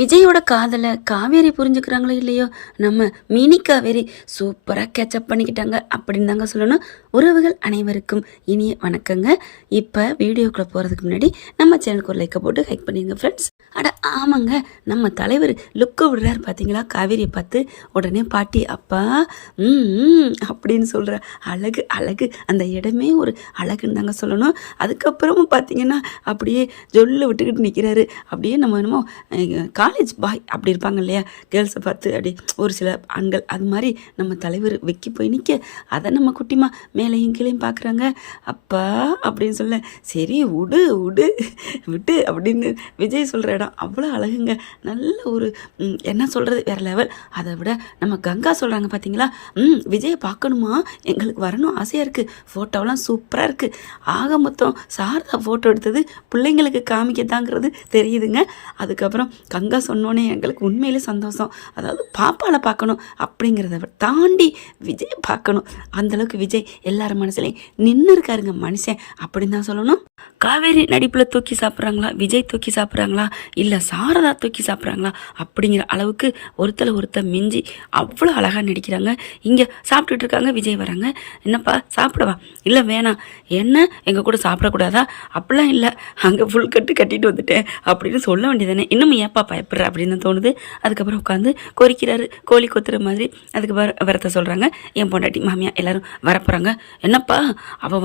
விஜயோட காதலை காவேரி புரிஞ்சுக்கிறாங்களோ இல்லையோ, நம்ம மினி காவேரி சூப்பராக கேட்சப் பண்ணிக்கிட்டாங்க அப்படின்னு தாங்க சொல்லணும். உறவுகள் அனைவருக்கும் இனிய வணக்கங்க. இப்போ வீடியோக்குள்ளே போகிறதுக்கு முன்னாடி நம்ம சேனலுக்கு ஒரு லைக்கை போட்டு ஹைக் பண்ணிடுங்க ஃப்ரெண்ட்ஸ். அட ஆமாங்க, நம்ம தலைவர் லுக்கு விடுறாரு பார்த்தீங்களா காவேரியை பார்த்து. உடனே பாட்டி அப்பா அப்படின்னு சொல்கிற அழகு அழகு, அந்த இடமே ஒரு அழகுன்னு தாங்க சொல்லணும். அதுக்கப்புறமும் பார்த்தீங்கன்னா அப்படியே ஜொல்லு விட்டுக்கிட்டு நிற்கிறாரு. அப்படியே நம்ம என்னமோ காலேஜ் பாய் அப்படி இருப்பாங்க இல்லையா, கேர்ள்ஸை பார்த்து அப்படி ஒரு சில ஆண்கள், அது மாதிரி நம்ம தலைவர் வெக்கி போய் நிற்க, அதை நம்ம குட்டிமா மேலேயும் கீழேயும் பார்க்குறாங்க. அப்பா அப்படின்னு சொல்ல, சரி விடு விடு விட்டு அப்படின்னு விஜய் சொல்கிற இடம் அவ்வளோ அழகுங்க. நல்ல ஒரு என்ன சொல்கிறது, வேறு லெவல். அதை விட நம்ம கங்கா சொல்கிறாங்க பார்த்தீங்களா, விஜயை பார்க்கணுமா, எங்களுக்கு வரணும் ஆசையாக இருக்குது, ஃபோட்டோலாம் சூப்பராக இருக்குது. ஆக மொத்தம் சாரதா ஃபோட்டோ எடுத்தது பிள்ளைங்களுக்கு காமிக்கத்தாங்கிறது தெரியுதுங்க. அதுக்கப்புறம் கங்கா சொன்னோன்னே எங்களுக்கு உண்மையிலே சந்தோஷம். அதாவது பாப்பாவை பார்க்கணும் அப்படிங்கிறத தாண்டி விஜய் பார்க்கணும். அந்தளவுக்கு விஜய் எல்லார் மனசுலையும் நின்று இருக்காருங்க மனுஷன் அப்படின்னு தான் சொல்லணும். காவேரி நடிப்பில் தூக்கி சாப்பிட்றாங்களா, விஜய் தூக்கி சாப்பிட்றாங்களா, இல்லை சாரதா தூக்கி சாப்பிட்றாங்களா அப்படிங்கிற அளவுக்கு ஒருத்தர் மிஞ்சி அவ்வளோ அழகாக நடிக்கிறாங்க. இங்கே சாப்பிட்டுட்டு இருக்காங்க, விஜய் வராங்க, என்னப்பா சாப்பிடவா, இல்லை வேணாம், என்ன எங்கள் கூட சாப்பிடக்கூடாதா, அப்படிலாம் இல்லை, அங்கே ஃபுல் கட்டிட்டு வந்துட்டேன் அப்படின்னு சொல்ல வேண்டியதானே, இன்னும் ஏப்பா பயப்படுற அப்படின்னு தோணுது. அதுக்கப்புறம் உட்காந்து கொறிக்கிறாரு கோழி கொத்துற மாதிரி. அதுக்கு வரத்தை சொல்கிறாங்க, என் பொண்டாட்டி மாமியா எல்லாரும் வரப்போகிறாங்க. என்னப்பா அவள்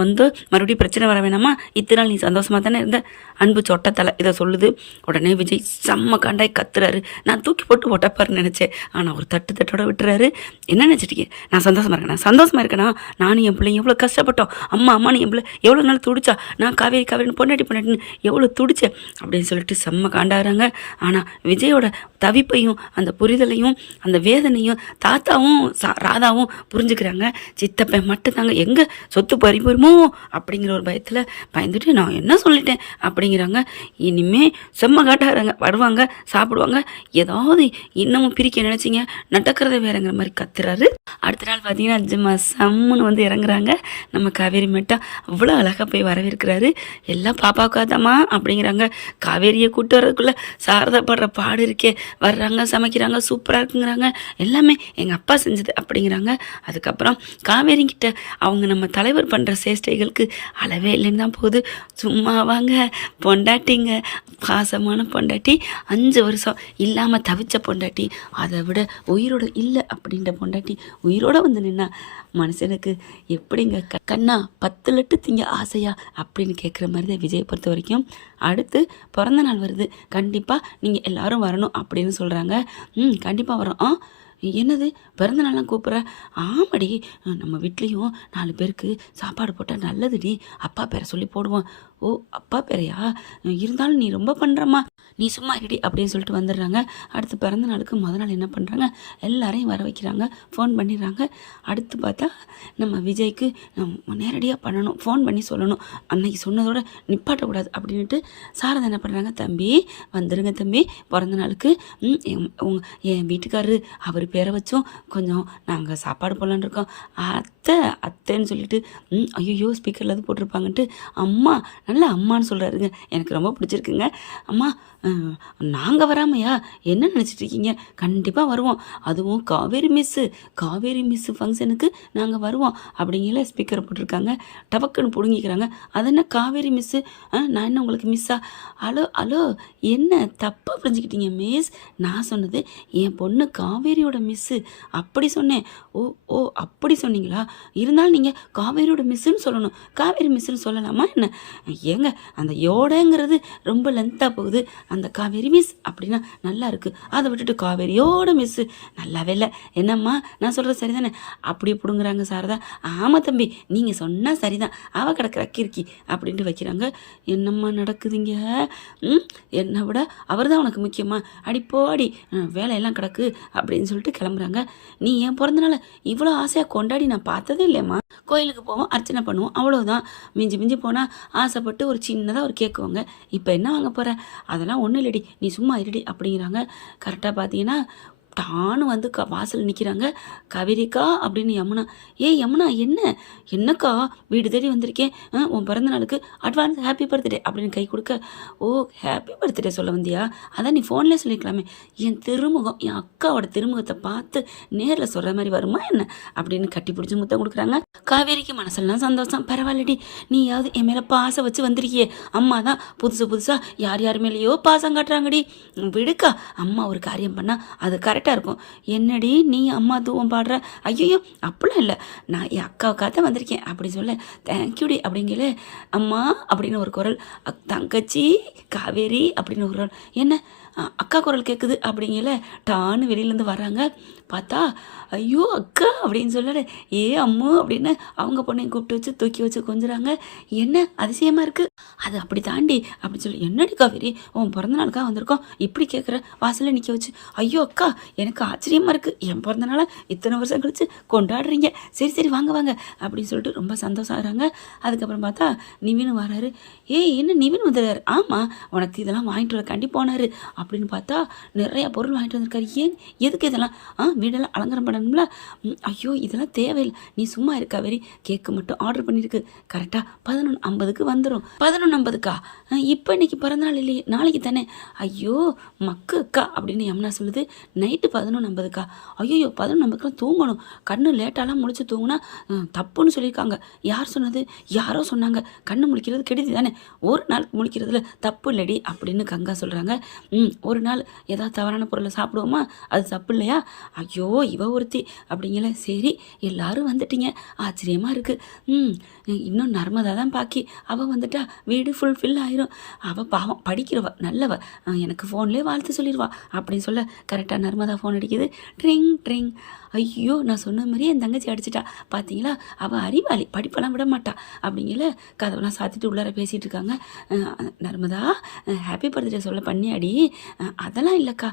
மறுபடியும் பிரச்சனை வர வேணாமா, இத்தனை நாள் நீ சந்தோஷமாக தானே இருந்த, அன்பு சொட்டத்தலை இதை சொல்லுது. உடனே விஜய் செம்ம காண்டாய் கத்துறாரு. நான் தூக்கி போட்டு ஒட்டப்பாருன்னு நினச்சேன், ஆனால் ஒரு தட்டோட விட்டுறாரு. என்ன நினச்சிட்டீங்க, நான் சந்தோஷமாக இருக்கேனா, நானும் என் பிள்ளைங்க எவ்வளோ கஷ்டப்பட்டோம், அம்மானு என் பிள்ளை எவ்வளோ நாள் துடிச்சா, நான் காவேரின்னு பொண்டாட்டின்னு எவ்வளோ துடிச்சேன் அப்படின்னு சொல்லிட்டு செம்ம காண்டாகிறாங்க. ஆனால் விஜயோட தவிப்பையும் அந்த புரிதலையும் அந்த வேதனையும் தாத்தாவும் ராதாவும் புரிஞ்சுக்கிறாங்க. சித்தப்பன் மட்டும்தாங்க எங்கே சொத்து பறிபோருமோ அப்படிங்கிற ஒரு பயத்தில் பயந்துட்டு நான் என்ன சொல்லிட்டேன் அப்படிங்கிறாங்க. இனிமே செம்ம காட்டாகிறாங்க, வருவாங்க சாப்பிடுவாங்க, ஏதாவது இன்னமும் பிரிக்க நினச்சிங்க நடக்கிறத வேறங்கிற மாதிரி கத்துறாரு. அடுத்த நாள் பார்த்தீங்கன்னா 5 மாதம்னு இறங்குறாங்க. நம்ம காவேரி மட்டும் அவ்வளோ அழகாக போய் வரவேற்கிறாரு. எல்லாம் பாப்பாவுக்காதாம்மா அப்படிங்கிறாங்க. காவேரியை கூட்டு வர்றதுக்குள்ளே சாரதா படுற பாடு இருக்கே, வர்றாங்க சமைக்கிறாங்க சூப்பராக இருக்குங்கிறாங்க, எல்லாமே எங்கள் அப்பா செஞ்சது அப்படிங்கிறாங்க. அதுக்கப்புறம் காவேரிக்கிட்ட அவங்க நம்ம தலைவர் பண்ணுற சேஷ்டைகளுக்கு அளவே இல்லைன்னு தான் போகுது. சும்மா வாங்க பொண்டாட்டிங்க, பாசமான பொண்டாட்டி, 5 வருஷம் இல்லாமல் தவிச்ச பொண்டாட்டி, அதை விட உயிரோட இல்லை அப்படின்ற பொண்டாட்டி உயிரோட நின்னா மனுஷனுக்கு எப்படிங்க கண்ணா 10 லட்டு திங்க ஆசையா அப்படின்னு கேட்குற மாதிரி தான் விஜயை பொறுத்த வரைக்கும். அடுத்து பிறந்த நாள் வருது, கண்டிப்பாக நீங்கள் எல்லாரும் வரணும் அப்படின்னு சொல்கிறாங்க. கண்டிப்பாக வரோம். என்னது பிறந்த நாள்லாம் கூப்பிட்ற, ஆமாடி நம்ம வீட்லேயும் 4 பேருக்கு சாப்பாடு போட்டால் நல்லதுடி, அப்பா பேரை சொல்லி போடுவோம். ஓ அப்பா பேரையா, இருந்தாலும் நீ ரொம்ப பண்ணுறம்மா, நீ சும்மா இருடி அப்படின்னு சொல்லிட்டு வந்துடுறாங்க. அடுத்து பிறந்த நாளுக்கு முதல் நாள் என்ன பண்ணுறாங்க, எல்லாரையும் வர வைக்கிறாங்க, ஃபோன் பண்ணிடுறாங்க. அடுத்து பார்த்தா நம்ம விஜய்க்கு நேரடியாக பண்ணணும், ஃபோன் பண்ணி சொல்லணும், அன்னைக்கு சொன்னதோட நிப்பாட்டக்கூடாது அப்படின்ட்டு சாரதா என்ன பண்ணுறாங்க, தம்பி வந்துடுங்க தம்பி, பிறந்த நாளுக்கு என் வீட்டுக்காரரு அவர் பேரை வச்சோம் கொஞ்சம் நாங்கள் சாப்பாடு போடலான்னு இருக்கோம். அத்தைன்னு சொல்லிட்டு ஐயோ ஸ்பீக்கரில் அது போட்டிருப்பாங்கன்ட்டு அம்மா, நல்லா அம்மான்னு சொல்கிறாருங்க, எனக்கு ரொம்ப பிடிச்சிருக்குங்க. அம்மா நாங்கள் வராமையா என்ன நினச்சிட்டு இருக்கீங்க, கண்டிப்பாக வருவோம், அதுவும் காவேரி மிஸ்ஸு ஃபங்க்ஷனுக்கு நாங்கள் வருவோம் அப்படிங்கிற ஸ்பீக்கரை போட்டிருக்காங்க. டபக்குன்னு பிடுங்கிக்கிறாங்க. அது என்ன காவேரி மிஸ்ஸு, நான் என்ன உங்களுக்கு மிஸ்ஸா, அலோ என்ன தப்பாக புரிஞ்சுக்கிட்டீங்க மிஸ், நான் சொன்னது என் பொண்ணு காவேரியோட மிஸ்ஸு அப்படி சொன்னேன். ஓ அப்படி சொன்னீங்களா, இருந்தாலும் நீங்கள் காவேரியோட மிஸ்ஸுன்னு சொல்லணும், காவேரி மிஸ்ஸுன்னு சொல்லலாமா என்ன, ஏங்க அந்த யோடங்கிறது ரொம்ப லென்த்தாக போகுது, அந்த காவேரி மிஸ் அப்படின்னா நல்லா இருக்குது, அதை விட்டுட்டு காவேரியோட மிஸ்ஸு நல்லாவே இல்லை, என்னம்மா நான் சொல்கிறது சரிதானே அப்படியே பிடுங்குறாங்க சாரதா. ஆமாம் தம்பி நீங்கள் சொன்னால் சரிதான், அவள் கிடக்கிற கிறுக்கி அப்படின்ட்டு வைக்கிறாங்க. என்னம்மா நடக்குதுங்க, என்னை விட அவர் தான் உனக்கு முக்கியமா, அடிப்போடி வேலையெல்லாம் கிடக்கு அப்படின்னு சொல்லிட்டு கிளம்புறாங்க. நீ என் பிறந்தனால இவ்வளோ ஆசையாக கொண்டாடி நான் பார்த்ததே இல்லையம்மா, கோயிலுக்கு போவோம் அர்ச்சனை பண்ணுவோம் அவ்வளோதான், மிஞ்சி போனால் ஆசைப்பட்டு ஒரு சின்னதாக ஒரு கேட்குவாங்க, இப்போ என்ன வாங்க போகிற, அதெல்லாம் ஒன்றும் இல்லடி நீ சும்மா இருடி அப்படிங்கிறாங்க. கரெக்டாக பார்த்தீங்கன்னா டான்னு வந்து வாசல் நிற்கிறாங்க. காவேரிக்கா அப்படின்னு யமுனா. ஏய் யமுனா என்னக்கா வீடு தேடி வந்திருக்கேன், உன் பிறந்த நாளுக்கு அட்வான்ஸ் ஹாப்பி பர்த்டே அப்படின்னு கை கொடுக்க, ஓ ஹாப்பி பர்த்டே சொல்ல வந்தியா, அதான் நீ ஃபோன்லேயே சொல்லிக்கலாமே. என் திருமுகம், என் அக்காவோட திருமுகத்தை பார்த்து நேரில் சொல்கிற மாதிரி வருமா என்ன அப்படின்னு கட்டி பிடிச்சி முத்தம் கொடுக்குறாங்க. காவேரிக்கு மனசெல்லாம் சந்தோஷம். பரவாயில்லடி, நீயாவது என் மேலே பாசம் வச்சு வந்திருக்கியே. அம்மா தான் புதுசாக யார் மேலேயோ பாசம் காட்டுறாங்கடி. விடுக்கா, அம்மா ஒரு காரியம் பண்ணால் அது கரெக்டாக இருக்கும். என்னடி நீ அம்மா தூவம் பாடுற? ஐயோ அப்படிலாம் இல்லை, நான் என் அக்காவுக்காக தான் வந்திருக்கேன் அப்படி சொல்ல, தேங்க்யூடி அப்படிங்கல. அம்மா அப்படின்னு ஒரு குரல், தங்கச்சி காவேரி அப்படின்னு ஒரு குரல். என்ன அக்கா குரல் கேட்குது அப்படிங்கல. டான்னு வெளியிலேருந்து வராங்க. பார்த்தா ஐயோ அக்கா அப்படின்னு சொல்லல, ஏ அம்மு அப்படின்னு அவங்க பொண்ணையும் கூப்பிட்டு வச்சு தூக்கி வச்சு கொஞ்சுறாங்க. என்ன அதிசயமாக இருக்குது, அது அப்படி தாண்டி அப்படி சொல்லி, என்னடி காவேரி உன் பிறந்த நாளுக்காக வந்திருக்கோம் இப்படி கேட்குற, வாசலில் நிற்க வச்சு. ஐயோ அக்கா எனக்கு ஆச்சரியமாக இருக்குது, என் பிறந்த நாளை இத்தனை வருஷம் கழிச்சு கொண்டாடுறீங்க, சரி வாங்க அப்படின்னு சொல்லிட்டு ரொம்ப சந்தோஷம் ஆகிறாங்க. அதுக்கப்புறம் பார்த்தா நிவின் வராரு. என்ன நிவின் வந்துடுறாரு? ஆமாம், உனக்கு இதெல்லாம் வாங்கிட்டு வரக்காண்டி போனார் அப்படின்னு பார்த்தா நிறையா பொருள் வாங்கிட்டு வந்திருக்காரு. எதுக்கு இதெல்லாம்? வீடெல்லாம் அலங்காரம் பண்ணணும்ல. ஐயோ இதெல்லாம் தேவையில்லை, நீ சும்மா இருக்கா வெறி. கேக்கு மட்டும் ஆர்டர் பண்ணியிருக்கு, கரெக்டாக 11:50 வந்துடும். 11:50க்கா? இப்போ இன்னைக்கு பிறந்தநாள் இல்லையே, நாளைக்கு தானே. ஐயோ மக்கு அக்கா அப்படின்னு யமுனா சொல்லுது. நைட்டு 11:50க்கா? ஐயோ 11:50க்கெலாம் தூங்கணும், கண்ணு லேட்டாலாம் முழிச்சு தூங்கினா தப்புன்னு சொல்லியிருக்காங்க. யார் சொன்னது? யாரோ சொன்னாங்க, கண்ணு முழிக்கிறது கெடுதி தானே, ஒரு நாள் முழிக்கிறதுல தப்பு இல்லடி அப்படின்னு கங்கா சொல்கிறாங்க. ஒரு நாள் ஏதாவது தவறான பொருளை சாப்பிடுவோமா, அது தப்பு இல்லையா? ஐயோ இவ ஒருத்தி அப்படிங்கல. சரி எல்லாரும் வந்துட்டீங்க, ஆச்சரியமாக இருக்குது. இன்னும் நர்மதா தான் பாக்கி, அவள் வந்துட்டா வீடு ஃபுல்ஃபில் ஆயிரும். அவள் பாவம் படிக்கிறவ, நல்லவ, எனக்கு ஃபோன்லேயே வாழ்த்து சொல்லிடுவா அப்படின்னு சொல்ல, கரெக்டாக நர்மதா ஃபோன் அடிக்குது. ட்ரிங். ஐயோ நான் சொன்ன மாதிரியே என் தங்கச்சி அடிச்சிட்டா பார்த்தீங்களா, அவள் அறிவாளி, படிப்பெல்லாம் விட மாட்டா அப்படிங்கல. கதவெல்லாம் சாத்திட்டு உள்ளார பேசிகிட்டு இருக்காங்க. நர்மதா ஹாப்பி பர்த்டே சொல்ல பண்ணியாடி? அதெல்லாம் இல்லைக்கா.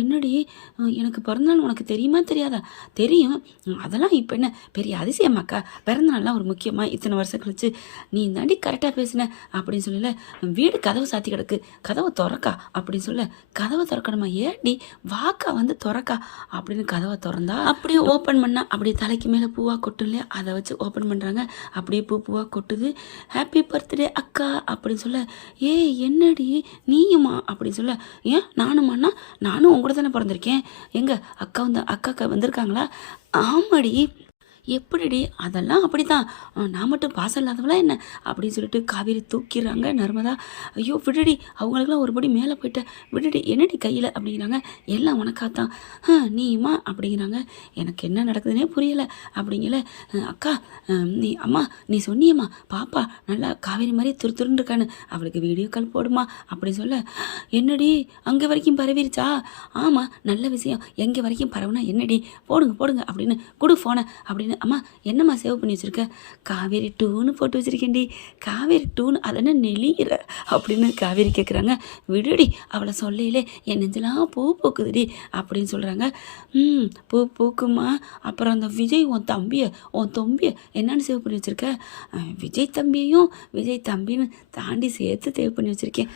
என்னடி எனக்கு பிறந்தநாள் உனக்கு தெரியுமா தெரியாதா? தெரியும், அதெல்லாம் இப்போ என்ன பெரிய அதிசயமாக்கா, பிறந்தநாள்லாம் ஒரு முக்கியமாக இத்தனை வருஷம் கழிச்சு. நீ தாண்டி கரெக்டாக பேசின அப்படின்னு சொல்லல. வீடு கதவை சாத்தி கிடக்கு, கதவை திறக்கா அப்படின்னு சொல்ல. கதவை திறக்கணுமா? ஏடி வாக்கா வந்து திறக்கா அப்படின்னு கதவை திறந்தா அப்படியே ஓப்பன் பண்ணால் அப்படியே தலைக்கு மேலே பூவாக கொட்டும் இல்லையா, அதை வச்சு ஓப்பன் பண்ணுறாங்க. அப்படியே பூவாக கொட்டுது. ஹாப்பி பர்த்டே அக்கா அப்படின்னு சொல்ல. என்னடி நீயுமா அப்படின்னு சொல்ல. ஏன் நானுமாண்ணா? நானும் உங்க கூட தானே பிறந்திருக்கேன். எங்க அக்கா வந்திருக்காங்களா? ஆமாடி. எப்படிடி? அதெல்லாம் அப்படி தான், நான் மட்டும் பாசம் இல்லாதவளா என்ன அப்படின்னு சொல்லிட்டு காவேரி தூக்கிடுறாங்க. நர்மதா ஐயோ விடுடி, அவங்களுக்குலாம் ஒருபடி மேலே போயிட்ட, விடுடி, என்னடி கையில் அப்படிங்கிறாங்க. எல்லாம் உனக்காத்தான். நீமா அப்படிங்கிறாங்க. எனக்கு என்ன நடக்குதுன்னே புரியலை அப்படிங்கல. அக்கா நீ சொன்னியம்மா பாப்பா நல்லா காவேரி மாதிரி துருன்னு இருக்கான்னு, அவளுக்கு வீடியோ கால் போடுமா அப்படின்னு சொல்ல. என்னடி அங்கே வரைக்கும் பரவிருச்சா? ஆமாம் நல்ல விஷயம், எங்கே வரைக்கும் பரவுனா என்னடி, போடுங்க அப்படின்னு கொடு ஃபோனை அப்படின்னு. அம்மா என்னம்மா சேவ் பண்ணி வச்சுருக்க? காவேரி 2ன்னு போட்டு வச்சுருக்கேன்டி. காவேரி 2ன்னு அதென்ன நெளிகிற அப்படின்னு காவேரி கேட்குறாங்க. விடுடி, அவளை சொல்லையிலே என் நெஞ்செல்லாம் பூ பூக்குதுடி அப்படின்னு சொல்கிறாங்க. பூ பூக்குமா? அப்புறம் அந்த விஜய் உன் தம்பியை என்னன்னு சேவ் பண்ணி வச்சுருக்க? விஜய் தம்பின்னு தாண்டி சேர்த்து சேவ் பண்ணி வச்சுருக்கேன்.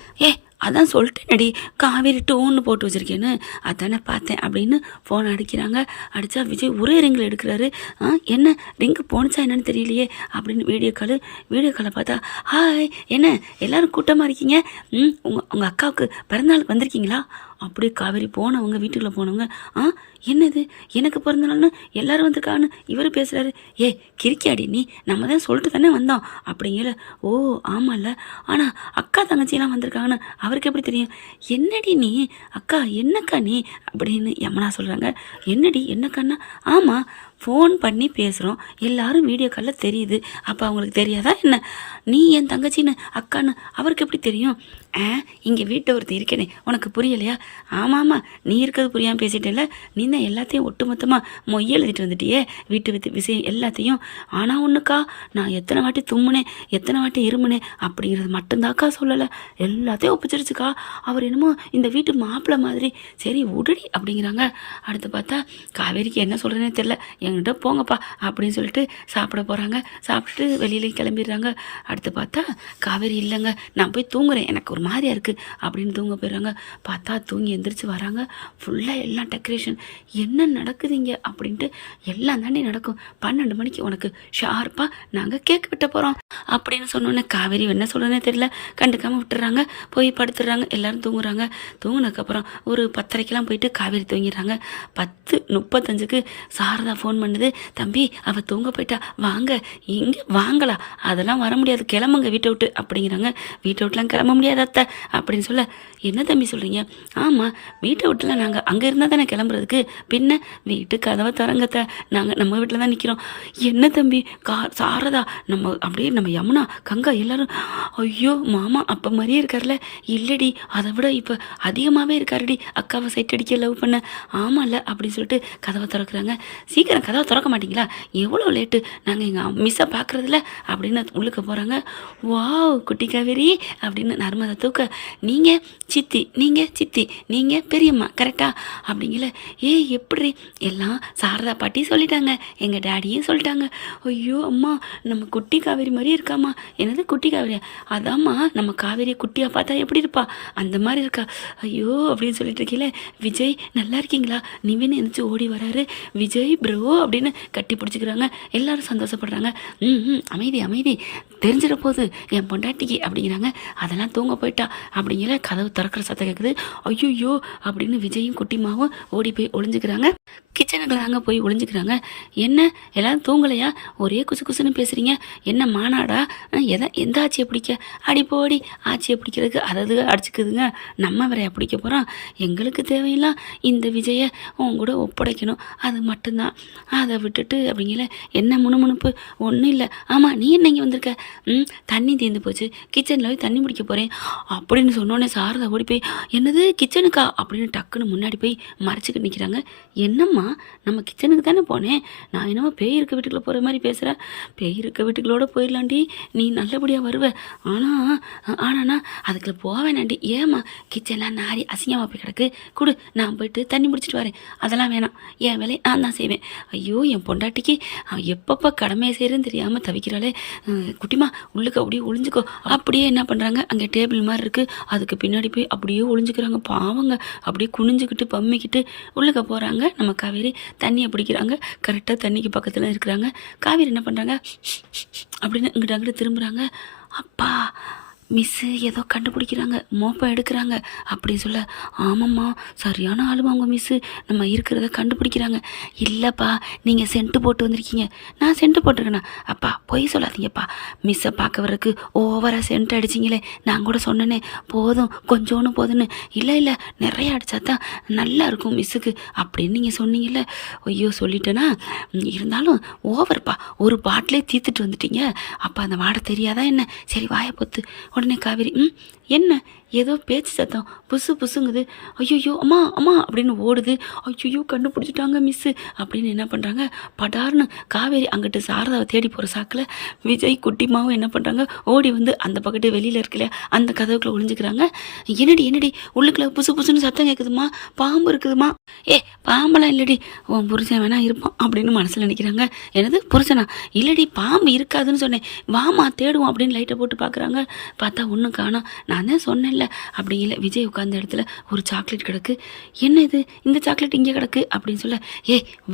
அதான் சொல்லிட்டேனடி காவேரி 2ன்னு போட்டு வச்சுருக்கேன்னு, அதானே பார்த்தேன் அப்படின்னு ஃபோன் அடிக்கிறாங்க. அடித்தா விஜய் ஒரே ரிங்கில் எடுக்கிறாரு. என்ன ரிங்கு போணுச்சா என்னன்னு தெரியலையே அப்படின்னு வீடியோ காலை பார்த்தா, ஹாய் என்ன எல்லோரும் கூட்டமாக இருக்கீங்க, உங்கள் அக்காவுக்கு பிறந்தநாளுக்கு வந்திருக்கீங்களா? அப்படியே காவேரி போனவங்க வீட்டுக்குள்ளே போனவங்க, என்னது எனக்கு பிறந்தநாள்னு எல்லாரும் வந்திருக்கான்னு இவர் பேசுகிறாரு. கிரிக்காடி நீ, நம்ம தான் சொல்லிட்டு தானே வந்தோம் அப்படிங்கல. ஓ ஆமாம்ல, ஆனால் அக்கா தங்கச்சியெல்லாம் வந்திருக்காங்கன்னு அவருக்கு எப்படி தெரியும்? என்னடி நீ அக்கா, என்னக்கா நீ அப்படின்னு யமுனா சொல்கிறாங்க. என்னடி என்னக்கான்னா? ஆமாம் ஃபோன் பண்ணி பேசுகிறோம், எல்லாரும் வீடியோ காலில் தெரியுது, அப்போ அவங்களுக்கு தெரியாதா என்ன? நீ என் தங்கச்சின்னு அக்கான்னு அவருக்கு எப்படி தெரியும்? இங்கே வீட்டை ஒருத்தர் இருக்கேனே, உனக்கு புரியலையா? ஆமாம் நீ இருக்கிறது புரியாமல் பேசிட்டேல, நீ தான் எல்லாத்தையும் ஒட்டுமொத்தமாக மொய் எழுதிட்டு வந்துட்டியே, வீட்டு விஷயம் எல்லாத்தையும். ஆனால் ஒன்றுக்கா, நான் எத்தனை வாட்டி தும்முனேன், எத்தனை வாட்டி இருமுனேன் அப்படிங்கிறது மட்டும்தாக்கா சொல்லலை, எல்லாத்தையும் ஒப்பிச்சிருச்சுக்கா. அவர் என்னமோ இந்த வீட்டு மாப்பிள்ளை மாதிரி. சரி உடடி அப்படிங்கிறாங்க. அடுத்து பார்த்தா காவேரிக்கு என்ன சொல்கிறேனே தெரில. என்கிட்ட போங்கப்பா அப்படின்னு சொல்லிட்டு சாப்பிட போகிறாங்க. சாப்பிட்டுட்டு வெளியில கிளம்பிடுறாங்க. அடுத்து பார்த்தா காவேரி இல்லைங்க, நான் போய் தூங்குறேன், எனக்கு ஒரு மாதிரியா இருக்குது அப்படின்னு தூங்க போயிடுறாங்க. பார்த்தா தூங்கி எந்திரிச்சு வராங்க. ஃபுல்லாக எல்லாம் டெக்கரேஷன். என்ன நடக்குதுங்க அப்படின்ட்டு எல்லாம் தாண்டி நடக்கும். 12 மணிக்கு உனக்கு ஷார்ப்பாக நாங்கள் கேக் வெட்ட போகிறோம் அப்படின்னு சொன்னோன்னே காவேரி என்ன சொல்கிறேன்னே தெரியல, கண்டுக்காமல் விட்டுறாங்க. போய் படுத்துடுறாங்க. எல்லோரும் தூங்குறாங்க. தூங்குனதுக்கப்புறம் ஒரு 10:30க்கெலாம் போயிட்டு காவேரி தூங்கிடுறாங்க. 10:35க்கு சாரதா ஃபோன் பண்ணுது. தம்பி அவள் தூங்க போயிட்டா, வாங்க. இங்கே வாங்களா, அதெல்லாம் வர முடியாது, கிளம்புங்க வீட்டை விட்டு அப்படிங்கிறாங்க. வீட்டை விட்டுலாம் கிளம்ப முடியாது அத்தை அப்படின்னு சொல்ல, என்ன தம்பி சொல்கிறீங்க? ஆமாம், வீட்டை விட்டுலாம் நாங்கள் அங்கே இருந்தால் தானே கிளம்புறதுக்கு, பின்ன வீட்டு கதவை திறங்கத்த, நாங்கள் நம்ம வீட்டில் தான் நிற்கிறோம். என்ன தம்பி சாரதா நம்ம அப்படியே நம்ம யமுனா கங்கா எல்லாரும், ஐயோ மாமா அப்போ மாதிரியே இருக்கார்ல. இல்லடி, அதை விட இப்போ அதிகமாகவே இருக்காருடி, அக்காவை சைட் அடிக்க லவ் பண்ண. ஆமாம்ல அப்படின்னு சொல்லிட்டு கதவை திறக்கிறாங்க. சீக்கிரம் கதவை திறக்க மாட்டிங்களா, எவ்வளோ லேட்டு, நாங்கள் எங்கள் மிஸ்ஸை பார்க்குறதில்ல அப்படின்னு உள்ளுக்க போகிறாங்க. வாவ் குட்டி காவேரி அப்படின்னு நர்மதா தூக்க, நீங்கள் சித்தி, நீங்கள் சித்தி, நீங்கள் பெரியம்மா கரெக்டா அப்படிங்கல. எப்படி எல்லாம் சாரதா பாட்டி சொல்லிட்டாங்க, எங்கள் டேடியும் சொல்லிட்டாங்க. ஐயோ அம்மா, நம்ம குட்டி காவேரி மாதிரியே இருக்காம்மா. என்னது குட்டி காவேரியா? அதாம்மா நம்ம காவேரியை குட்டியாக பார்த்தா எப்படி இருப்பா, அந்த மாதிரி இருக்கா. ஐயோ அப்படின்னு சொல்லிட்டு இருக்கீங்களே. விஜய் நல்லா இருக்கீங்களா, நிவின் நினச்சி ஓடி வராரு. விஜய் ப்ரோ அப்படின்னு கட்டி பிடிச்சிக்கிறாங்க. எல்லாரும் சந்தோஷப்படுறாங்க. அமைதி அமைதி, தெரிஞ்சிட போகுது என் பொண்டாட்டிக்கு அப்படிங்கிறாங்க. அதெல்லாம் தூங்க போயிட்டா அப்படிங்கிற கதவு திறக்கிற சத்தம் கேட்குது. ஐயோ அப்படின்னு விஜயும் குட்டிமாவும் ஓடி போய் ஒளிஞ்சுக்கிறாங்க. கிச்சனுக்குள்ள தாங்க போய் ஒளிஞ்சுக்கிறாங்க. என்ன எல்லாரும் தூங்கலையா, ஒரே குசு குசுன்னு பேசுகிறீங்க, என்ன மாநாடா, எந்த ஆட்சியை பிடிக்க? அடி போடி, ஆட்சியை பிடிக்கிறதுக்கு அதாவது அடிச்சுக்குதுங்க, நம்ம வேறையா பிடிக்க போகிறோம். எங்களுக்கு தேவையில்லாம் இந்த விஜயை உன் கூட ஒப்படைக்கணும், அது மட்டும்தான். அதை விட்டுட்டு அப்படிங்கல. என்ன முணுமுணுப்பு? ஒன்றும் இல்லை. ஆமாம், நீ என்ன இங்கே வந்திருக்க? தண்ணி தீர்ந்து போச்சு, கிச்சனில் போய் தண்ணி பிடிக்க போகிறேன் அப்படின்னு சொன்னோன்னே சாரதா ஓடி போய், என்னது கிச்சனுக்கா அப்படின்னு டக்குன்னு முன்னாடி போய் மறைச்சிக்கிட்டு நிற்கிறாங்க. என்னம்மா, நம்ம கிச்சனுக்கு தானே போனேன், நான் என்னமோ பேய் இருக்க வீட்டுக்குள்ளே போகிற மாதிரி பேசுகிறேன். பேய் இருக்க வீட்டுக்குள்ளோட போயிடலாண்டி, நீ நல்லபடியாக வருவ. ஆனாண்ணா அதுக்குள்ள போவேனாண்டி. ஏம்மா, கிச்சன்லாம் நாரி அசிங்கமாக போய் கிடக்கு, கொடு நான் போயிட்டு தண்ணி முடிச்சிட்டு வரேன். அதெல்லாம் வேணாம், என் வேலையை நான் தான் செய்வேன். ஐயோ என் பொண்டாட்டிக்கு எப்பப்போ கடமையை செய்கிறேன்னு தெரியாமல் தவிக்கிறாளே. குட்டிமா உள்ளுக்கு அப்படியே ஒளிஞ்சுக்கோ. அப்படியே என்ன பண்ணுறாங்க, அங்கே டேபிள் மாதிரி இருக்குது, அதுக்கு பின்னாடி போய் அப்படியே ஒளிஞ்சுக்கிறாங்க. பாவங்க அப்படியே குனிஞ்சுக்கிட்டு பம்மிக்கிட்டு உள்ளுக்க போகிறாங்க. நம்ம காவேரி தண்ணியை பிடிக்கிறாங்க. கரெக்டாக தண்ணிக்கு பக்கத்தில் இருக்கிறாங்க. காவேரி என்ன பண்ணுறாங்க, அப்படின்னு இங்கிட்ட அங்கிட்ட திரும்புகிறாங்க. அப்பா, மிஸ்ஸு ஏதோ கண்டுபிடிக்கிறாங்க, மோப்பம் எடுக்கிறாங்க அப்படின்னு சொல்ல, ஆமாம்மா சரியான ஆளுமா அவங்க மிஸ்ஸு, நம்ம இருக்கிறத கண்டுபிடிக்கிறாங்க. இல்லைப்பா, நீங்கள் சென்ட்டு போட்டு வந்திருக்கீங்க. நான் சென்ட்டு போட்டிருக்கேண்ணா? அப்பா பொய் சொல்லாதீங்கப்பா, மிஸ்ஸை பார்க்க வர்றதுக்கு ஓவராக சென்ட் அடிச்சிங்களே, நான் கூட சொன்னேனே போதும் கொஞ்சோன்னு போதுன்னு. இல்லை நிறைய அடித்தா தான் நல்லா இருக்கும் மிஸ்ஸுக்கு அப்படின்னு நீங்கள் சொன்னீங்கல்ல. ஐயோ சொல்லிட்டேன்னா, இருந்தாலும் ஓவர்ப்பா, ஒரு பாட்டிலே தீர்த்துட்டு வந்துட்டீங்க. அப்போ அந்த வாடை தெரியாதா என்ன? சரி வாயை பொத்து. உடனே காவேரி, என்ன ஏதோ பேச்சு சத்தம் புசு புசுங்குது. ஐயோ அம்மா அம்மா அப்படின்னு ஓடுது. ஐயோ கண்டுபிடிச்சிட்டாங்க மிஸ்ஸு அப்படின்னு என்ன பண்ணுறாங்க, படார்னு காவேரி அங்கிட்டு சாரதாவை தேடி போகிற சாக்கில் விஜய் குட்டிமாவும் என்ன பண்ணுறாங்க, ஓடி வந்து அந்த பக்கத்து வெளியில் இருக்கல அந்த கதவுக்குள்ளே ஒளிஞ்சுக்கிறாங்க. என்னடி உள்ளுக்குள்ள புசு புசுன்னு சத்தம் கேட்குதுமா, பாம்பு இருக்குதுமா. பாம்பெல்லாம் இல்லடி, உன் புருஷன் வேணா இருப்பான் அப்படின்னு மனசில் நினைக்கிறாங்க. என்னது புருஷனா? இல்லடி பாம்பு இருக்காதுன்னு சொன்னேன், வாமா தேடுவோம் அப்படின்னு லைட்டை போட்டு பார்க்குறாங்க. பார்த்தா ஒன்றும் காணோம். நான் தான் சொன்னேன்ல அப்படிங்கல. விஜய் உட்கார்ந்த இடத்துல ஒரு சாக்லேட் கிடக்கு. என்ன இது, இந்த சாக்லேட் இங்கே கிடக்கு அப்படின்னு சொல்ல,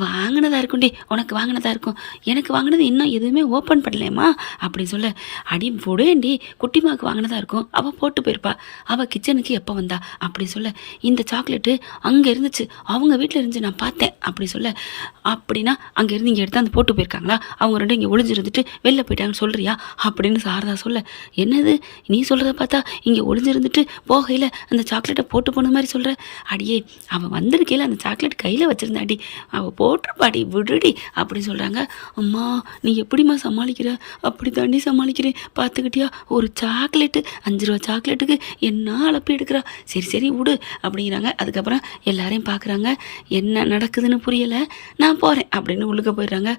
வாங்கினதா இருக்கும்டி, உனக்கு வாங்கினதா இருக்கும், எனக்கு வாங்கினது இன்னும் எதுவுமே ஓப்பன் பண்ணலேம்மா அப்படின்னு சொல்ல, அடி போடேண்டி, குட்டிமாவுக்கு வாங்கினதா இருக்கும், அவள் போட்டு போயிருப்பா, அவள் கிச்சனுக்கு எப்போ வந்தா அப்படி சொல்ல, இந்த சாக்லேட்டு அங்கே இருந்துச்சு, அவங்க வீட்டில் இருந்துச்சு, நான் பார்த்தேன் அப்படி சொல்ல, அப்படின்னா அங்கே இருந்து இங்கே எடுத்து அந்த போட்டு போயிருக்காங்களா, அவங்க ரெண்டும் இங்கே ஒளிஞ்சிருந்துட்டு வெளில போயிட்டாங்கன்னு சொல்கிறியா அப்படின்னு சாரதா சொல்ல, என்னது நீ சொல்கிறத பார்த்தா இங்கே ஒளிஞ்சிருந்துட்டு போகையில் அந்த சாக்லேட்டை போட்டு போன மாதிரி சொல்கிற. அடியே அவள் வந்திருக்கையில் அந்த சாக்லேட் கையில் வச்சுருந்தாடி, அவள் போட்டுருப்பாடி, விடுடி அப்படி சொல்கிறாங்க. அம்மா நீ எப்படிம்மா சமாளிக்கிற? அப்படி தாண்டி சமாளிக்கிறேன் பார்த்துக்கிட்டியா, ஒரு சாக்லேட்டு 5 ரூபா சாக்லேட்டுக்கு என்ன அழப்பி எடுக்கிறா. சரி விடு அப்படிங்கிறாங்க. அதுக்கப்புறம் எல்லாரையும் பார்க்குறாங்க. என்ன நடக்குதுன்னு புரியலை, நான் போகிறேன் அப்படின்னு உள்ளுக்க போயிடுறாங்க.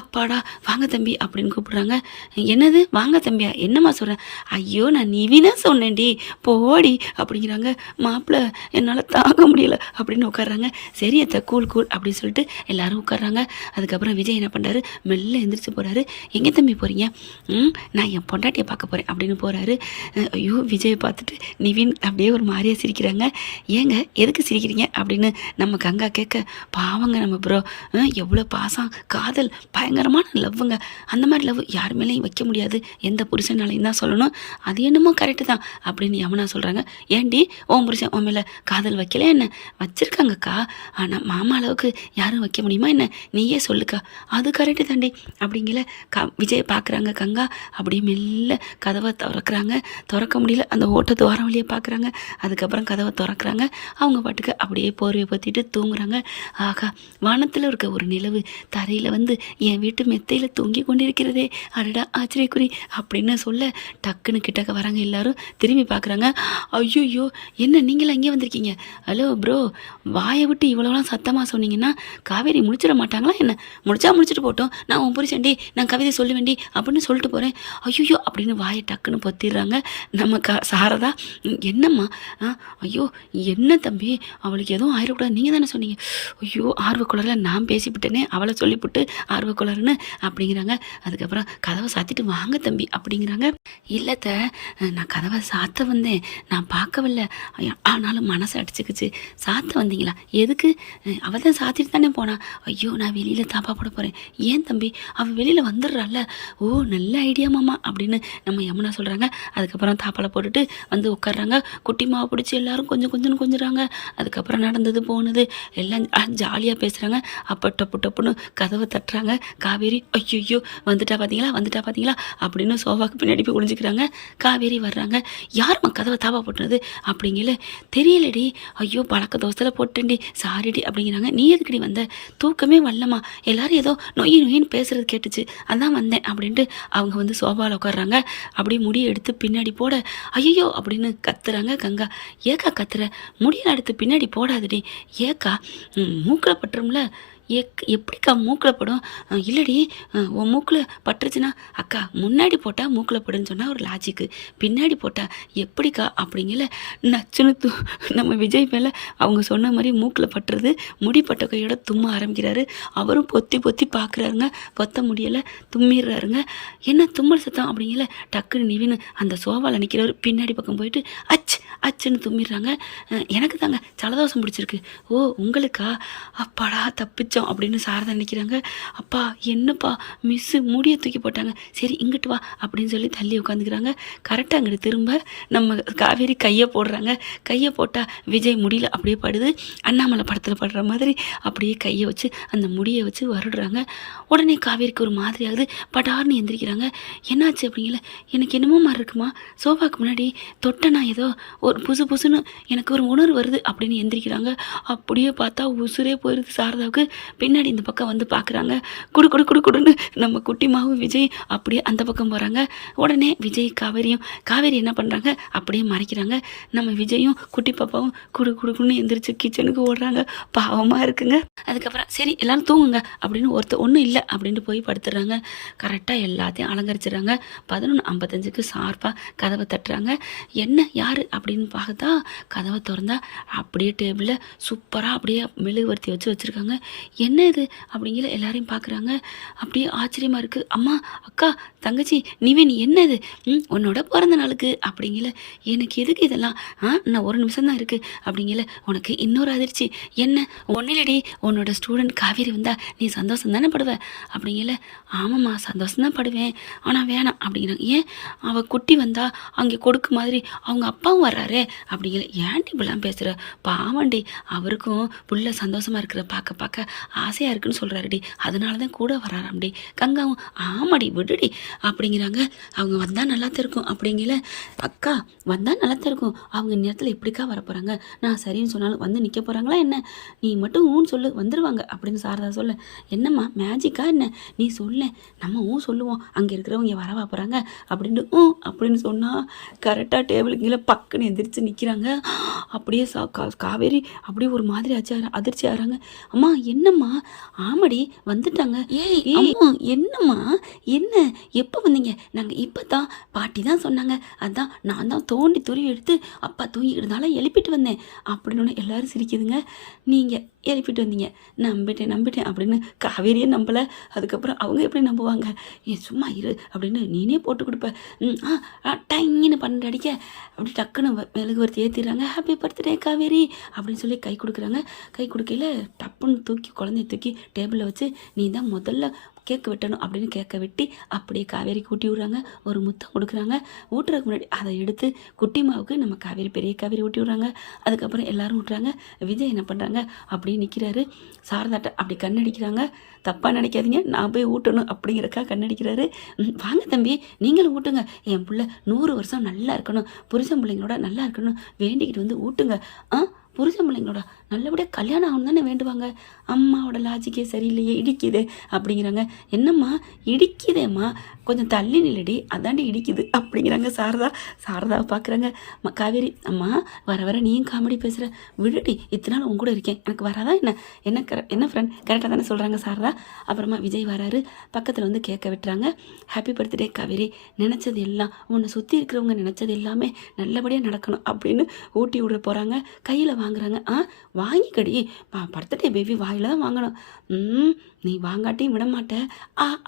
அப்பாடா வாங்க தம்பி அப்படின்னு கூப்பிடுறாங்க. என்னது வாங்க தம்பியா, என்னம்மா சொல்கிறேன்? ஐயோ நான் நிவினா சொன்னேன்டி புருஷன்டி போடி அப்படிங்கிறாங்க. மாப்பிள்ளை என்னால் தாங்க முடியல அப்படின்னு உட்காடுறாங்க. சரி அத்தை கூல் கூல் அப்படின்னு சொல்லிட்டு எல்லாரும் உட்காடுறாங்க. அதுக்கப்புறம் விஜய் என்ன பண்ணுறாரு, மெல்ல எந்திரிச்சு போகிறாரு. எங்கே தம்பி போகிறீங்க? நான் என் பொண்டாட்டியை பார்க்க போகிறேன் அப்படின்னு போகிறாரு. ஐயோ விஜயை பார்த்துட்டு நிவின் அப்படியே ஒரு மாதிரியாக சிரிக்கிறாங்க. ஏங்க எதுக்கு சிரிக்கிறீங்க அப்படின்னு நம்ம கங்கா கேட்க, பாவங்க நம்ம ப்ரோ எவ்வளோ பாசம் காதல் பயங்கரமான லவ்வுங்க. அந்த மாதிரி லவ் யார் மேலேயும் வைக்க முடியாது, எந்த புருஷனாலையும் தான் சொல்லணும். அது என்னமோ கரெக்டு தான் அப்படின்னு யமுனா சொல்கிறாங்க. ஏன்டி உன் புருஷன் உன் மேலே காதல் வைக்கல என்ன? வச்சுருக்காங்கக்கா, ஆனால் மாமா அளவுக்கு யாரும் வைக்க முடியுமா என்ன? நீயே சொல்லுக்கா. அது கரெக்டு தாண்டி அப்படிங்கல விஜய் பார்க்குறாங்க. கங்கா அப்படியே மெல்ல கதவை திறக்க முடியல, அந்த ஓட்ட துவாரம் வழியே பார்க்குறாங்க. அதுக்கப்புறம் கதவை திறக்கிறாங்க. அவங்க பாட்டுக்கு அப்படியே போர்வையை பற்றிட்டு தூங்குறாங்க. ஆகா, வானத்தில் இருக்க ஒரு நிலவு தரையில் வந்து என் வீட்டு மெத்தையில் தூங்கி கொண்டிருக்கிறதே, அடடா ஆச்சரியக்குறி அப்படின்னு சொல்ல டக்குன்னு கிட்டக்க வராங்க. எல்லாரும் திரும்பி பார்க்குறாங்க. ஐயோ என்ன நீங்களாம் இங்கே வந்திருக்கீங்க? ஹலோ ப்ரோ, வாயை விட்டு இவ்வளோலாம் சத்தமாக சொன்னீங்கன்னா காவேரி முடிச்சிட மாட்டாங்களா என்ன? முடிச்சிட்டு போட்டோம், நான் உன் புரிச்சேன்டி, நான் கவிதை சொல்லுவேண்டி அப்படின்னு சொல்லிட்டு போகிறேன். ஐயோ அப்படின்னு வாயை டக்குன்னு பொத்திடுறாங்க நம்ம சாரதா. என்னம்மா? ஐயோ என்ன தம்பி, அவளுக்கு எதுவும் ஆயிடக்கூடாது, நீங்கள் தானே சொன்னீங்க. ஐயோ ஆர்வக்குளரில் நான் பேசிவிட்டேனே, அவளை சொல்லிவிட்டு ஆர்வக்குளர்னு அப்படிங்கிறாங்க. அதுக்கப்புறம் கதவை சாத்திட்டு வாங்க தம்பி அப்படிங்கிறாங்க. இல்லைத்த, நான் கதவை சாத்த வந்தேன், நான் பார்க்கவில்லை, ஆனாலும் மனசை அடிச்சுக்கிச்சு. சாத்த வந்தீங்களா? எதுக்கு? அவள் தான் சாத்திட்டு தானே போனா. ஐயோ நான் வெளியில் தாப்பா போட போகிறேன். ஏன் தம்பி, அவள் வெளியில் வந்துடுறாள். ஓ நல்ல ஐடியா மாமா அப்படின்னு நம்ம யமுனா சொல்கிறாங்க. அதுக்கப்புறம் தாப்பால் போட்டுட்டு வந்து உட்காடுறாங்க. குட்டி மாவை பிடிச்சி எல்லாரும் கொஞ்சிறாங்க. அதுக்கப்புறம் நடந்தது போனது எல்லாம் ஜாலியாக பேசுகிறாங்க. அப்போ டப்புன்னு கதவை தட்டுறாங்க. காவேரி ஐயோ வந்துட்டா பார்த்தீங்களா அப்படின்னு சோஃபாக்கு பின்னாடி போய் ஒளிஞ்சிக்கிறாங்க. காவேரி வர்றாங்க. யாரும்மா கதவை தாவா போட்டுனது அப்படிங்கல? தெரியலடி, ஐயோ பழக்க தோசத்தில் போட்டேன்டி, சாரிடி அப்படிங்கிறாங்க. நீ எதுக்கடி வந்த? தூக்கமே வரலம்மா, எல்லாரும் ஏதோ நொயின்னு பேசுறது கேட்டுச்சு, அதான் வந்தேன் அப்படின்ட்டு அவங்க வந்து சோஃபாவில் உட்காடுறாங்க. அப்படியே முடியை எடுத்து பின்னாடி போட ஐயோ அப்படின்னு கத்துறாங்க. கங்கா, ஏக்கா கத்துற? முடியல எடுத்து பின்னாடி போடாதடி. ஏக்கா மூக்கில் பட்டுரும்ல. எப்படிக்கா மூக்கில் படும்? இல்லடி, உன் மூக்கில் பட்டுருச்சுன்னா அக்கா முன்னாடி போட்டால் மூக்கில் படுன்னு சொன்னால் ஒரு லாஜிக்கு, பின்னாடி போட்டால் எப்படிக்கா அப்படிங்கல நச்சுன்னு நம்ம விஜய் மேலே அவங்க சொன்ன மாதிரி மூக்கில் பட்டுறது. முடி பட்ட கையோட தும்ம ஆரம்பிக்கிறாரு. அவரும் பொத்தி பார்க்குறாருங்க, பொத்த முடியலை, தும்மிடுறாருங்க. என்ன தும்மல் சத்தம் அப்படிங்கல? டக்குன்னு நிவின்னு அந்த சோபாவில் நிற்கிறவர் பின்னாடி பக்கம் போயிட்டு அச்சுன்னு தும்மிடுறாங்க. எனக்கு தாங்க ஜலதோஷம் பிடிச்சிருக்கு. ஓ உங்களுக்கா? அப்பாடா தப்பிச்சு அப்படின்னு சாரதா நினைக்கிறாங்க. அப்பா என்னப்பா மிஸ்ஸு முடியை தூக்கி போட்டாங்க, சரி இங்கிட்டு வா அப்படின்னு சொல்லி தள்ளி உட்காந்துக்கிறாங்க. கரெக்டாக அங்கிட்டு திரும்ப நம்ம காவேரி கையை போடுறாங்க. கையை போட்டால் விஜய் முடியல அப்படியே படுது. அண்ணாமலை படத்தில் படுற மாதிரி அப்படியே கையை வச்சு அந்த முடியை வச்சு வருடுறாங்க. உடனே காவேரிக்கு ஒரு மாதிரி ஆகுது. படார்னு எந்திரிக்கிறாங்க. என்னாச்சு அப்படிங்கல? எனக்கு என்னமோ மாதிரி இருக்குமா, சோஃபாக்கு முன்னாடி தொட்டனா ஏதோ ஒரு புதுன்னு எனக்கு ஒரு உணர்வு வருது அப்படின்னு எந்திரிக்கிறாங்க. அப்படியே பார்த்தா உசுரே போயிடுது சாரதாவுக்கு. பின்னாடி இந்த பக்கம் வந்து பார்க்குறாங்க. குடுன்னு நம்ம குட்டிமாவு விஜய் அப்படியே அந்த பக்கம் போகிறாங்க. உடனே விஜய் காவேரி என்ன பண்ணுறாங்க, அப்படியே மறைக்கிறாங்க. நம்ம விஜயும் குட்டி பாப்பாவும் குடுன்னு எந்திரிச்சு கிச்சனுக்கு ஓடுறாங்க. பாவமாக இருக்குங்க. அதுக்கப்புறம் சரி எல்லாரும் தூங்குங்க அப்படின்னு ஒன்றும் இல்லை அப்படின்ட்டு போய் படுத்துடுறாங்க. கரெக்டாக எல்லாத்தையும் அலங்கரிச்சிடுறாங்க. 11:55க்கு ஷார்ப்பாக கதவை தட்டுறாங்க. என்ன யார் அப்படின்னு பார்த்தா கதவை திறந்தா அப்படியே டேபிளில் சூப்பராக அப்படியே மெழுகுவர்த்தி வச்சுருக்காங்க. என்ன இது அப்படிங்கிற எல்லாரையும் பார்க்குறாங்க. அப்படியே ஆச்சரியமாக இருக்குது. அம்மா அக்கா தங்கச்சி நிவின் என்ன இது? உன்னோட பிறந்த நாளுக்கு அப்படிங்கல. எனக்கு எதுக்கு இதெல்லாம்? நான் ஒரு நிமிஷம் தான் இருக்குது அப்படிங்கல. உனக்கு இன்னொரு அதிர்ச்சி என்ன? ஒன்றிலடி, உன்னோட ஸ்டூடெண்ட் காவேரி வந்தா நீ சந்தோஷம் தானே படுவ அப்படிங்கல. ஆமாம்மா சந்தோஷம் தான் படுவேன், ஆனால் வேணாம் அப்படிங்கிறாங்க. ஏன்? அவள் குட்டி வந்தா அங்கே கொடுக்கு மாதிரி அவங்க அப்பாவும் வர்றாரே அப்படிங்கல. ஏன்டி இப்படிலாம் பேசுகிற? பாவண்டி, அவருக்கும் புள்ள சந்தோஷமாக இருக்கிற பார்க்க ஆசையாக இருக்குன்னு சொல்கிறாருடி, அதனால தான் கூட வராராம்டி. கங்காவும் ஆமாடி விடுடி அப்படிங்கிறாங்க. அவங்க வந்தால் நல்லா தான் இருக்கும் அப்படிங்கல. அக்கா வந்தால் நல்லா தான் இருக்கும், அவங்க நேரத்தில் எப்படிக்கா வர போகிறாங்க? நான் சரின்னு சொன்னாலும் வந்து நிற்க போகிறாங்களா என்ன? நீ மட்டும் ஊன்னு சொல்லு வந்துடுவாங்க அப்படின்னு சாரதா சொல்ல. என்னம்மா மேஜிக்கா என்ன? நீ சொல்ல, நம்ம சொல்லுவோம், அங்கே இருக்கிறவங்க வரவா போகிறாங்க அப்படின்ட்டு அப்படின்னு சொன்னால் கரெக்டாக டேபிளுக்கு கீழே பக்குன்னு எந்திரிச்சு நிற்கிறாங்க. அப்படியே காவேரி அப்படியே ஒரு மாதிரி அதிர்ச்சி ஆகிறாங்க. அம்மா என்னம்மா என்னம்மா? ஆமாடி வந்துட்டாங்க. ஏய் அம்மா என்னம்மா? என்ன? எப்போ வந்தீங்க? நாங்கள் இப்போ தான் பாட்டி தான் சொன்னாங்க. அதான் நான் தான் தோண்டி துருவி எடுத்து அப்பா தூங்கிக்கிட்டதால எழுப்பிட்டு வந்தேன் அப்படின்னு எல்லாரும் சிரிக்குதுங்க. நீங்கள் எழுப்பிட்டு வந்தீங்க. நம்பிட்டேன் அப்படின்னு காவேரியே நம்பலை. அதுக்கப்புறம் அவங்க எப்படி நம்புவாங்க? ஏன் சும்மா இரு அப்படின்னு நீனே போட்டு கொடுப்ப. டைங்கின்னு 12 அடிக்க அப்படி டக்குன்னு மெழுகுவர்த்தி ஏற்றிடுறாங்க. ஹாப்பி பர்த்டே காவேரி அப்படின்னு சொல்லி கை கொடுக்குறாங்க. கை கொடுக்கையில் டப்புன்னு தூக்கி குழந்தைய தூக்கி டேபிளில் வச்சு நீ தான் முதல்ல கேக்கு வெட்டணும் அப்படின்னு கேக்கை வெட்டி அப்படியே காவேரிக்கு ஊட்டி விட்றாங்க. ஒரு முத்தம் கொடுக்குறாங்க. ஊட்டுறதுக்கு முன்னாடி அதை எடுத்து குட்டிமாவுக்கு நம்ம காவேரி பெரிய காவேரி ஊட்டி விட்றாங்க. அதுக்கப்புறம் எல்லாரும் விட்றாங்க. விஜய் என்ன பண்ணுறாங்க? அப்படியே நிற்கிறாரு. சாரதாட்ட அப்படி கண்ணடிக்கிறாங்க. தப்பாக நினைக்காதீங்க, நான் போய் ஊட்டணும் அப்படிங்கிறக்கா கண்ணடிக்கிறாரு. வாங்க தம்பி நீங்களும் ஊட்டுங்க, என் பிள்ளை 100 வருஷம் நல்லா இருக்கணும், புருஷன் பிள்ளைங்களோட நல்லா இருக்கணும் வேண்டிக்கிட்டு வந்து ஊட்டுங்க. புருஷன் பிள்ளைங்களோட நல்லபடியாக கல்யாணம் ஆகணும் தானே வேண்டுவாங்க. அம்மாவோட லாஜிக்கே சரியில்லையே, இடிக்குதே அப்படிங்கிறாங்க. என்னம்மா இடிக்குதேம்மா, கொஞ்சம் தள்ளி நில்லடி, அதாண்டி இடிக்குது அப்படிங்கிறாங்க சாரதாவை பார்க்குறாங்க. காவேரி அம்மா வர நீயும் காமெடி பேசுகிற, விடுடி, இத்தனை நாள் உங்க கூட இருக்கேன், எனக்கு வராதா என்ன ஃப்ரெண்ட் கரெக்டாக தானே சொல்கிறாங்க சாரதா. அப்புறமா விஜய் வராரு. பக்கத்தில் வந்து கேட்க விட்டுறாங்க. ஹாப்பி பர்த்டே காவேரி, நினச்சது எல்லாம் உன்னை சுற்றி இருக்கிறவங்க நினச்சது எல்லாமே நல்லபடியாக நடக்கணும் அப்படின்னு ஊட்டி விட போகிறாங்க. கையில் வாங்குறாங்க. வாங்கிக்கடி, பர்த்டே பேபி வாயில் தான் வாங்கணும், நீ வாங்காட்டியும் விட மாட்டேன்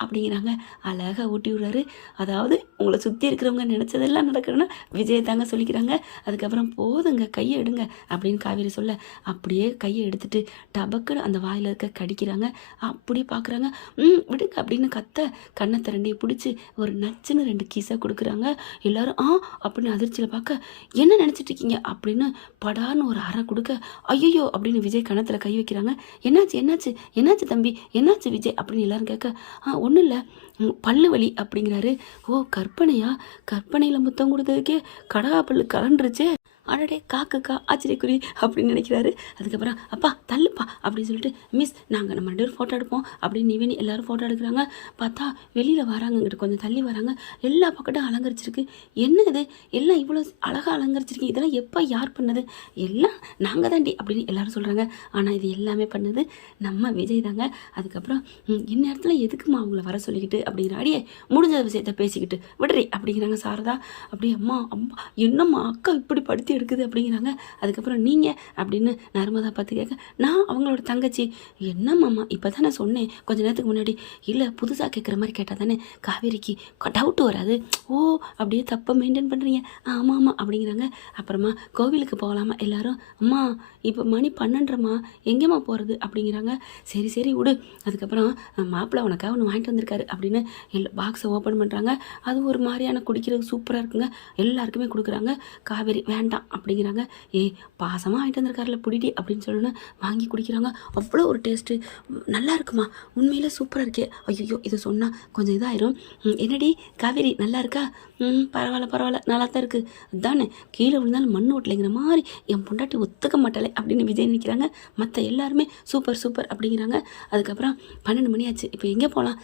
அப்படிங்கிறாங்க. அழகாக ஊட்டி விடுறாரு. அதாவது உங்களை சுற்றி இருக்கிறவங்க நினச்சதெல்லாம் நடக்கணும்னா விஜய் தாங்க சொல்லிக்கிறாங்க. அதுக்கப்புறம் போதுங்க கையை எடுங்க அப்படின்னு காவேரி சொல்ல அப்படியே கையை எடுத்துட்டு டபக்குன்னு அந்த வாயில் இருக்க கடிக்கிறாங்க. அப்படி பார்க்குறாங்க. விடுங்க அப்படின்னு கண்ணை திரண்டியை பிடிச்சி ஒரு நச்சுன்னு 2 கீஸை கொடுக்குறாங்க. எல்லாரும் அப்படின்னு அதிர்ச்சியில் பார்க்க என்ன நினச்சிட்டு இருக்கீங்க அப்படின்னு படான்னு ஒரு அறை கொடுக்க ஐயோ அப்படின்னு விஜய் கணத்தில் கை வைக்கிறாங்க. என்னாச்சு தம்பி, என்னாச்சு விஜய் அப்படின்னு எல்லாரும் கேட்க ஒன்றும் இல்லை, பல்லு வலி அப்படிங்கிறாரு. கற்பனையில் முத்தம் கொடுத்ததுக்கே கடகா பல்லு கலண்டுருச்சு, அடடே காக்கா ஆச்சரியக்குறி அப்படின்னு நினைக்கிறாரு. அதுக்கப்புறம் அப்பா தள்ளுப்பா அப்படின்னு சொல்லிட்டு மிஸ் நாங்கள் நம்ம 2 பேரும் ஃபோட்டோ எடுப்போம் அப்படின்னு நிவினி எல்லோரும் ஃபோட்டோ எடுக்கிறாங்க. பார்த்தா வெளியில் வராங்கங்கிட்ட கொஞ்சம் தள்ளி வராங்க. எல்லா பக்கட்டும் அலங்கரிச்சிருக்கு. என்ன இது எல்லாம் இவ்வளோ அழகாக அலங்கரிச்சிருக்கு, இதெல்லாம் எப்போ யார் பண்ணது? எல்லாம் நாங்கள் தாண்டி அப்படின்னு எல்லாரும் சொல்கிறாங்க. ஆனால் இது எல்லாமே பண்ணது நம்ம விஜய் தாங்க. அதுக்கப்புறம் இந்நேரத்தில் எதுக்குமா அவங்கள வர சொல்லிக்கிட்டு அப்படிங்கிற அடியே முடிஞ்ச விஷயத்த பேசிக்கிட்டு விடுறி அப்படிங்கிறாங்க சாரதா. அப்படியே அம்மா என்னம்மா அக்கா இப்படி படுத்தி எடுக்குது அப்படிங்கிறாங்க. அதுக்கப்புறம் நீங்கள் அப்படின்னு நர்மதா பார்த்து கேட்க நான் அவங்களோட தங்கச்சி. என்னம்மாம்மா இப்போ தான் நான் சொன்னேன் கொஞ்சம் நேரத்துக்கு முன்னாடி. இல்லை புதுசாக கேட்குற மாதிரி கேட்டால் தானே காவேரிக்கு டவுட் வராது. அப்படியே தப்பை மெயின்டைன் பண்ணுறீங்க. ஆமாம் அப்படிங்கிறாங்க. அப்புறமா கோவிலுக்கு போகலாமா எல்லாரும்? அம்மா இப்போ மணி 12:30ம்மா, எங்கேம்மா போகிறது அப்படிங்கிறாங்க. சரி விடு. அதுக்கப்புறம் மாப்பிள்ளை உனக்காக ஒன்று வாங்கிட்டு வந்திருக்காரு அப்படின்னு பாக்ஸை ஓப்பன் பண்ணுறாங்க. அது ஒரு மாதிரியான குடிக்கிறது சூப்பராக இருக்குங்க. எல்லாருக்குமே கொடுக்குறாங்க. காவேரி வேண்டாம் அப்படிங்கிறாங்க. பாசமாக வாங்கிட்டு வந்திருக்காருல புடிடி அப்படின்னு சொல்லணும் வாங்கி குடிக்கிறாங்க. அவ்வளோ ஒரு டேஸ்ட்டு, நல்லா இருக்குமா, உண்மையில் சூப்பராக இருக்கே. ஐயோ இதை சொன்னால் கொஞ்சம் இதாயிரும். என்னடி காவேரி நல்லா இருக்கா? பரவாயில்ல நல்லா தான் இருக்குது. அதுதானே கீழே விழுந்தாலும் மண் ஓட்டலைங்கிற மாதிரி என் பொண்டாட்டி ஒத்துக்க மாட்டாளே அப்படின்னு விஜய் நிற்கிறாங்க. மற்ற எல்லாருமே சூப்பர் அப்படிங்கிறாங்க. அதுக்கப்புறம் 12 மணி ஆச்சு. இப்போ எங்கே போகலாம்?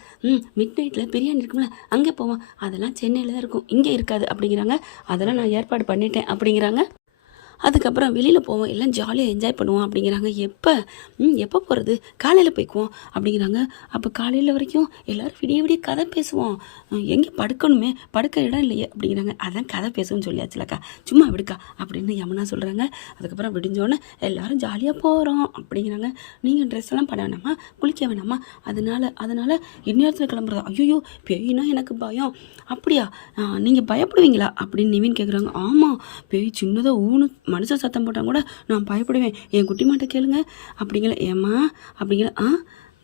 மிட் நைட்டில் பிரியாணி இருக்கும்ல அங்கே போவோம். அதெல்லாம் சென்னையில் தான் இருக்கும், இங்கே இருக்காது அப்படிங்கிறாங்க. அதெல்லாம் நான் ஏற்பாடு பண்ணிட்டேன் அப்படிங்கிறாங்க. அதுக்கப்புறம் வெளியில் போவோம், எல்லாம் ஜாலியாக என்ஜாய் பண்ணுவோம் அப்படிங்கிறாங்க. எப்போ போகிறது? காலையில் போய்க்குவோம் அப்படிங்கிறாங்க. அப்போ காலையில் வரைக்கும் எல்லோரும் விடிய கதை பேசுவோம். எங்கே படுக்கணுமே, படுக்க இடம் இல்லையே அப்படிங்கிறாங்க. அதான் கதை பேசுவோம்னு சொல்லியாச்சுலக்கா, சும்மா விடுக்கா அப்படின்னு யமுனா சொல்கிறாங்க. அதுக்கப்புறம் விடிஞ்சோன்னே எல்லோரும் ஜாலியாக போகிறோம் அப்படிங்கிறாங்க. நீங்கள் ட்ரெஸ் எல்லாம் பண்ண வேணாமா, குளிக்க வேணாமா, அதனால் இந்நேரத்தில் கிளம்புறதா? ஐயோ பேய்னா எனக்கு பயம். அப்படியா, நீங்கள் பயப்படுவீங்களா அப்படின்னு நிவின் கேட்குறாங்க. ஆமாம், பேய் சின்னதாக ஊனு மனுஷன் சத்தம் போட்டால் கூட நான் பயப்படுவேன், என் குட்டி மாட்ட கேளுங்க அப்படிங்கள அப்படிங்கள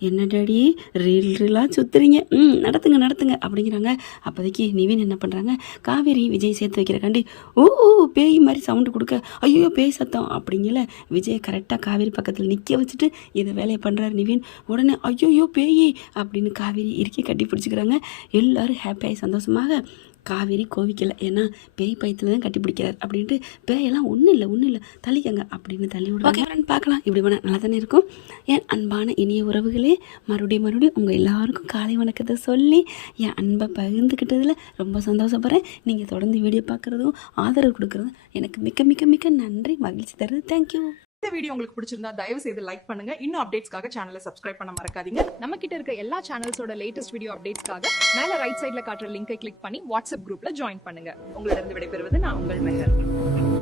என்ன டாடி ரீலாக சுற்றுறீங்க, நடத்துங்க அப்படிங்கிறாங்க. அப்போதைக்கு நிவின் என்ன பண்ணுறாங்க, காவேரி விஜய் சேர்த்து வைக்கிறக்காண்டி பேய் மாதிரி சவுண்டு கொடுக்க ஐயோ பேய் சத்தம் அப்படிங்கல விஜயை கரெக்டாக காவேரி பக்கத்தில் நிற்க வச்சுட்டு இதை வேலையை பண்ணுறாரு நிவின். உடனே ஐயோ பேய் அப்படின்னு காவேரி இறுக்கி கட்டி பிடிச்சிக்கிறாங்க. எல்லோரும் ஹாப்பியாகி சந்தோஷமாக காவேரி கோவிக்கலை, ஏன்னா பேய் பயத்தில் தான் கட்டி பிடிக்கிறார் அப்படின்ட்டு பேயெல்லாம் ஒன்றும் இல்லை தள்ளிக்கங்க அப்படின்னு தள்ளி விடுவாங்க. பார்க்கலாம், இப்படி வேணால் நல்லா தானே இருக்கும். என் அன்பான இனிய உறவுகளே, மறுபடியும் உங்கள் எல்லாருக்கும் காலை வணக்கத்தை சொல்லி என் அன்பை பகிர்ந்துக்கிட்டதில் ரொம்ப சந்தோஷப்படுறேன். நீங்கள் தொடர்ந்து வீடியோ பார்க்குறதும் ஆதரவு கொடுக்குறதும் எனக்கு மிக்க மிக்க மிக்க நன்றி, மகிழ்ச்சி தருது. தேங்க்யூ. இந்த வீடியோ உங்களுக்கு பிடிச்சிருந்தா தயவு செய்து லைக் பண்ணுங்க. இன்னும் அப்டேட்ஸ்க்காக சேனலை சப்ஸ்கிரைப் பண்ண மறக்காதீங்க. நம்ம கிட்ட இருக்க எல்லா சேனல்ஸோட லேட்டஸ்ட் வீடியோ அப்டேட்ஸ்க்காக மேல ரைட் சைடுல காட்டுற லிங்கை கிளிக் பண்ணி வாட்ஸ்அப் குரூப்ல ஜாயின் பண்ணுங்க. உங்களிடம் விடைபெறுவது நான் உங்கள் மெஹர்.